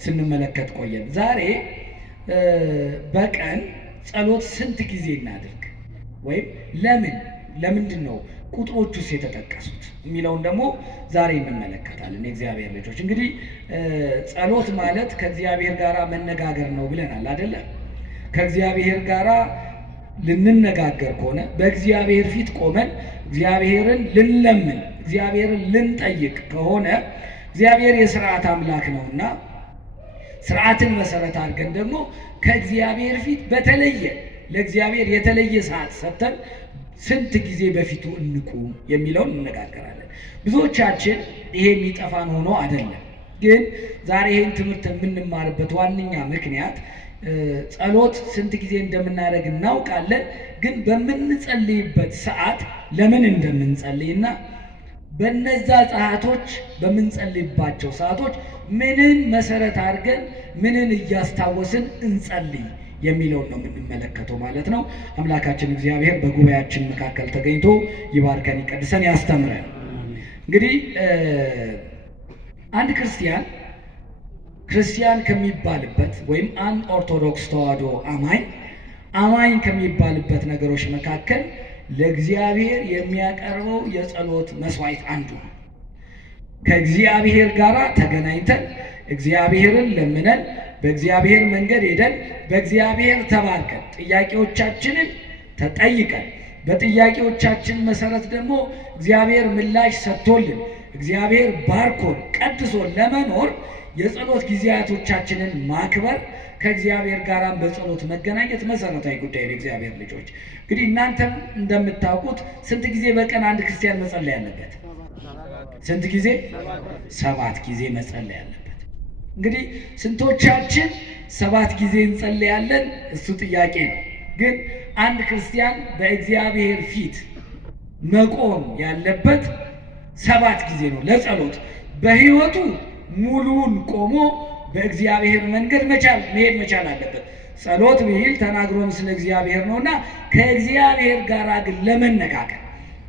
ስንመለከት ቆየን። ዛሬ በቀን ጸሎት ስንት ጊዜ እናድርግ ወይም ለምንድን ነው ቁጥሮቹስ የተጠቀሱት የሚለውን ደግሞ ዛሬ እንመለከታለን። የእግዚአብሔር ልጆች እንግዲህ ጸሎት ማለት ከእግዚአብሔር ጋር መነጋገር ነው ብለናል አይደለ? ከእግዚአብሔር ጋር ልንነጋገር ከሆነ በእግዚአብሔር ፊት ቆመን እግዚአብሔርን ልንለምን እግዚአብሔርን ልንጠይቅ ከሆነ እግዚአብሔር የሥርዓት አምላክ ነውና ሥርዓትን መሰረት አድርገን ደግሞ ከእግዚአብሔር ፊት በተለየ ለእግዚአብሔር የተለየ ሰዓት ሰጥተን ስንት ጊዜ በፊቱ እንቁም የሚለውን እንነጋገራለን። ብዙዎቻችን ይሄ የሚጠፋን ሆኖ አይደለም፣ ግን ዛሬ ይሄን ትምህርት የምንማርበት ዋነኛ ምክንያት ጸሎት ስንት ጊዜ እንደምናደርግ እናውቃለን፣ ግን በምንጸልይበት ሰዓት ለምን እንደምንጸልይና በነዛ ሰዓቶች በምንጸልይባቸው ሰዓቶች ምንን መሰረት አድርገን ምንን እያስታወስን እንጸልይ የሚለውን ነው የምንመለከተው ማለት ነው። አምላካችን እግዚአብሔር በጉባኤያችን መካከል ተገኝቶ ይባርከን፣ ይቀድሰን፣ ያስተምረን። እንግዲህ አንድ ክርስቲያን ከሚባልበት ወይም አንድ ኦርቶዶክስ ተዋሕዶ አማኝ ከሚባልበት ነገሮች መካከል ለእግዚአብሔር የሚያቀርበው የጸሎት መስዋዕት አንዱ ነው። ከእግዚአብሔር ጋር ተገናኝተን እግዚአብሔርን ለምነን በእግዚአብሔር መንገድ ሄደን በእግዚአብሔር ተባርከን ጥያቄዎቻችንን ተጠይቀን በጥያቄዎቻችን መሰረት ደግሞ እግዚአብሔር ምላሽ ሰጥቶልን እግዚአብሔር ባርኮን ቀድሶን ለመኖር የጸሎት ጊዜያቶቻችንን ማክበር ከእግዚአብሔር ጋር በጸሎት መገናኘት መሰረታዊ ጉዳይ ነው። እግዚአብሔር ልጆች እንግዲህ እናንተም እንደምታውቁት ስንት ጊዜ በቀን አንድ ክርስቲያን መጸለይ ያለበት? ስንት ጊዜ? 7 ጊዜ መጸለይ ያለበት። እንግዲህ ስንቶቻችን 7 ጊዜ እንጸልያለን? እሱ ጥያቄ ነው። ግን አንድ ክርስቲያን በእግዚአብሔር ፊት መቆም ያለበት 7 ጊዜ ነው ለጸሎት። በሕይወቱ ሙሉውን ቆሞ በእግዚአብሔር መንገድ መሄድ መቻል አለበት። ጸሎት ብሂል ተናግሮም ስለ እግዚአብሔር ነውና ከእግዚአብሔር ጋር ግን ለመነጋገር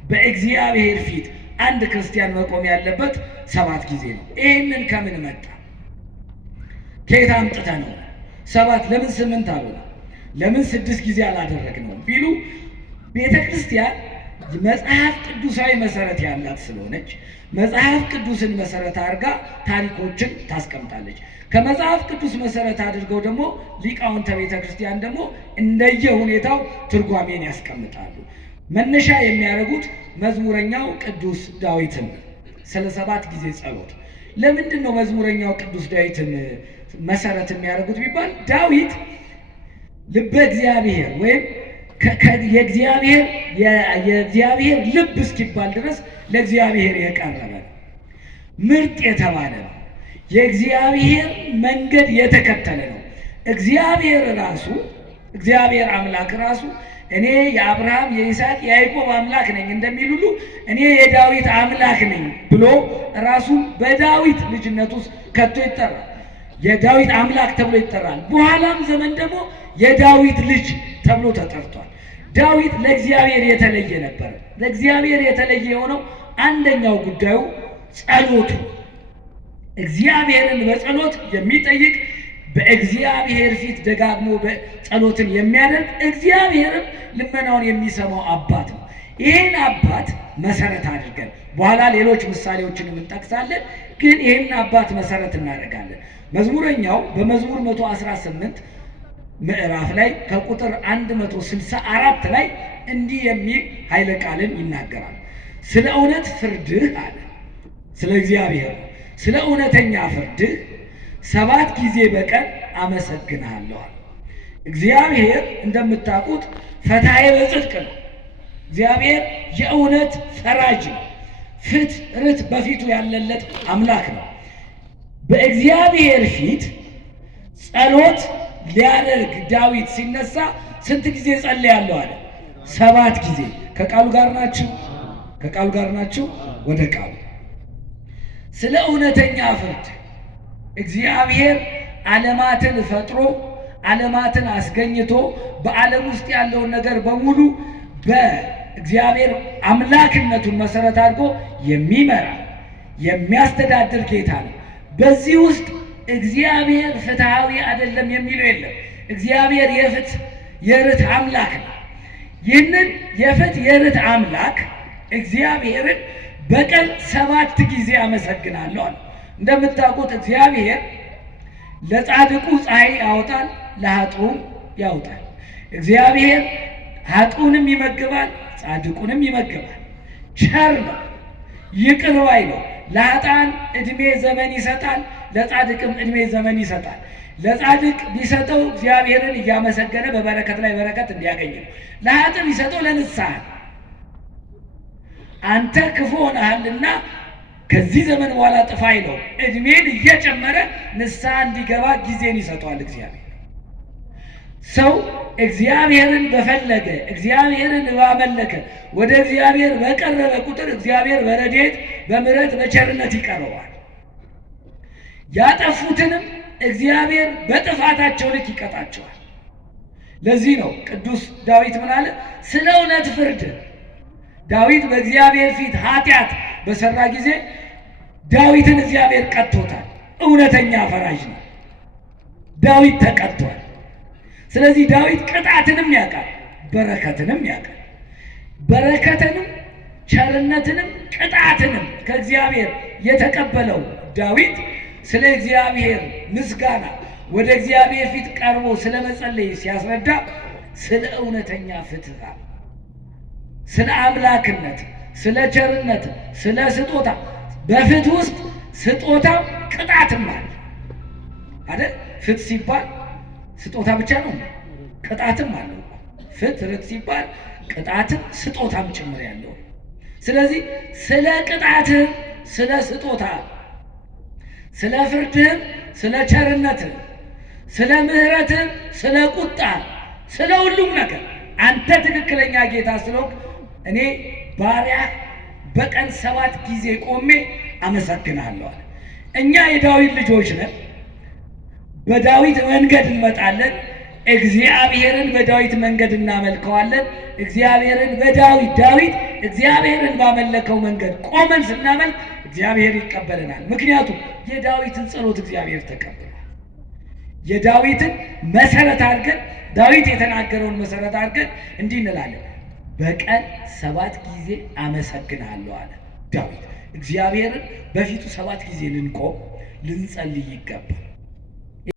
በእግዚአብሔር ፊት አንድ ክርስቲያን መቆም ያለበት 7 ጊዜ ነው። ይህንን ከምን መጣ? ከየት አምጥተህ ነው? 7 ለምን 8 አልሆነ? ለምን 6 ጊዜ አላደረግነውም ቢሉ ቤተ ክርስቲያን መጽሐፍ ቅዱሳዊ መሰረት ያላት ስለሆነች መጽሐፍ ቅዱስን መሰረት አድርጋ ታሪኮችን ታስቀምጣለች። ከመጽሐፍ ቅዱስ መሰረት አድርገው ደግሞ ሊቃውንተ ቤተ ክርስቲያን ደግሞ እንደየ ሁኔታው ትርጓሜን ያስቀምጣሉ። መነሻ የሚያደርጉት መዝሙረኛው ቅዱስ ዳዊትን ስለ 7 ጊዜ ጸሎት። ለምንድን ነው መዝሙረኛው ቅዱስ ዳዊትን መሰረት የሚያደርጉት ቢባል ዳዊት ልበ እግዚአብሔር ወይም የእግዚአብሔር ልብ እስኪባል ድረስ ለእግዚአብሔር የቀረበ ምርጥ የተባለ ነው። የእግዚአብሔር መንገድ የተከተለ ነው። እግዚአብሔር አምላክ ራሱ እኔ የአብርሃም የይስሐቅ የያዕቆብ አምላክ ነኝ እንደሚል ሁሉ እኔ የዳዊት አምላክ ነኝ ብሎ ራሱን በዳዊት ልጅነት ውስጥ ከቶ ይጠራል። የዳዊት አምላክ ተብሎ ይጠራል። በኋላም ዘመን ደግሞ የዳዊት ልጅ ተብሎ ተጠርቷል። ዳዊት ለእግዚአብሔር የተለየ ነበር። ለእግዚአብሔር የተለየ የሆነው አንደኛው ጉዳዩ ጸሎቱ፣ እግዚአብሔርን በጸሎት የሚጠይቅ በእግዚአብሔር ፊት ደጋግሞ ጸሎትን የሚያደርግ እግዚአብሔርም ልመናውን የሚሰማው አባት ነው። ይህን አባት መሰረት አድርገን በኋላ ሌሎች ምሳሌዎችን እንጠቅሳለን፣ ግን ይህን አባት መሰረት እናደርጋለን። መዝሙረኛው በመዝሙር 118 ምዕራፍ ላይ ከቁጥር 164 ላይ እንዲህ የሚል ኃይለ ቃልን ይናገራል። ስለ እውነት ፍርድህ አለ፣ ስለ እግዚአብሔር ስለ እውነተኛ ፍርድህ 7 ጊዜ በቀን አመሰግንሃለሁ። እግዚአብሔር እንደምታውቁት ፈታሔ በጽድቅ ነው። እግዚአብሔር የእውነት ፈራጅ ነው። ፍትህ በፊቱ ያለለት አምላክ ነው። በእግዚአብሔር ፊት ጸሎት ሊያደርግ ዳዊት ሲነሳ ስንት ጊዜ ጸልያለሁ አለ? 7 ጊዜ። ከቃሉ ጋር ናችሁ? ከቃሉ ጋር ናችሁ? ወደ ቃሉ። ስለ እውነተኛ ፍርድ እግዚአብሔር ዓለማትን ፈጥሮ ዓለማትን አስገኝቶ በዓለም ውስጥ ያለውን ነገር በሙሉ በእግዚአብሔር አምላክነቱን መሰረት አድርጎ የሚመራ የሚያስተዳድር ጌታ ነው። በዚህ ውስጥ እግዚአብሔር ፍትሃዊ አይደለም የሚለው የለም። እግዚአብሔር የርትዕ አምላክ ነው። ይህንን የፍትህ የርትዕ አምላክ እግዚአብሔርን በቀን 7 ጊዜ አመሰግናለሁ አለ። እንደምታውቁት እግዚአብሔር ለጻድቁ ፀሐይ ያወጣል፣ ለኃጥኡም ያወጣል። እግዚአብሔር ኃጥኡንም ይመግባል፣ ጻድቁንም ይመግባል። ቸር ነው፣ ይቅር ባይ ነው። ለኃጥአን ዕድሜ ዘመን ይሰጣል፣ ለጻድቅም ዕድሜ ዘመን ይሰጣል። ለጻድቅ ቢሰጠው እግዚአብሔርን እያመሰገነ በበረከት ላይ በረከት እንዲያገኝ ነው። ለኃጥእ ቢሰጠው ለንስሐ አንተ ክፉ ሆነሃልና ከዚህ ዘመን በኋላ ጥፋ ይለው ዕድሜን እየጨመረ ንስሐ እንዲገባ ጊዜን ይሰጠዋል እግዚአብሔር። ሰው እግዚአብሔርን በፈለገ እግዚአብሔርን ባመለከ ወደ እግዚአብሔር በቀረበ ቁጥር እግዚአብሔር በረድኤት በምሕረት በቸርነት ይቀርበዋል። ያጠፉትንም እግዚአብሔር በጥፋታቸው ልክ ይቀጣቸዋል። ለዚህ ነው ቅዱስ ዳዊት ምን አለ? ስለ እውነት ፍርድ ዳዊት በእግዚአብሔር ፊት ኃጢአት በሰራ ጊዜ ዳዊትን እግዚአብሔር ቀጥቶታል። እውነተኛ ፈራጅ ነው። ዳዊት ተቀጥቷል። ስለዚህ ዳዊት ቅጣትንም ያውቃል፣ በረከትንም ያውቃል። በረከትንም ቸርነትንም ቅጣትንም ከእግዚአብሔር የተቀበለው ዳዊት ስለ እግዚአብሔር ምስጋና ወደ እግዚአብሔር ፊት ቀርቦ ስለ መጸለይ ሲያስረዳ ስለ እውነተኛ ፍትህ፣ ስለ አምላክነት፣ ስለ ቸርነት፣ ስለ ስጦታ በፍትህ ውስጥ ስጦታ ቅጣትም አለ አይደል? ፍትህ ሲባል ስጦታ ብቻ ነው፣ ቅጣትም አለው። ፍትህ ሲባል ቅጣትም ስጦታም ጭምር ያለው። ስለዚህ ስለ ቅጣትህ፣ ስለ ስጦታ፣ ስለ ፍርድህም፣ ስለ ቸርነትህ፣ ስለ ምሕረትህ፣ ስለ ቁጣ፣ ስለ ሁሉም ነገር አንተ ትክክለኛ ጌታ ስለሆንክ እኔ ባሪያ በቀን 7 ጊዜ ቆሜ አመሰግናለሁ አለ። እኛ የዳዊት ልጆች ነን። በዳዊት መንገድ እንመጣለን። እግዚአብሔርን በዳዊት መንገድ እናመልከዋለን። እግዚአብሔርን ዳዊት እግዚአብሔርን ባመለከው መንገድ ቆመን ስናመልክ እግዚአብሔር ይቀበለናል። ምክንያቱም የዳዊትን ጸሎት እግዚአብሔር ተቀብሏል። የዳዊትን መሰረት አድርገን ዳዊት የተናገረውን መሰረት አድርገን እንዲህ እንላለን፣ በቀን 7 ጊዜ አመሰግናለሁ አለ ዳዊት። እግዚአብሔርን በፊቱ 7 ጊዜ ልንቆም ልንጸልይ ይገባል።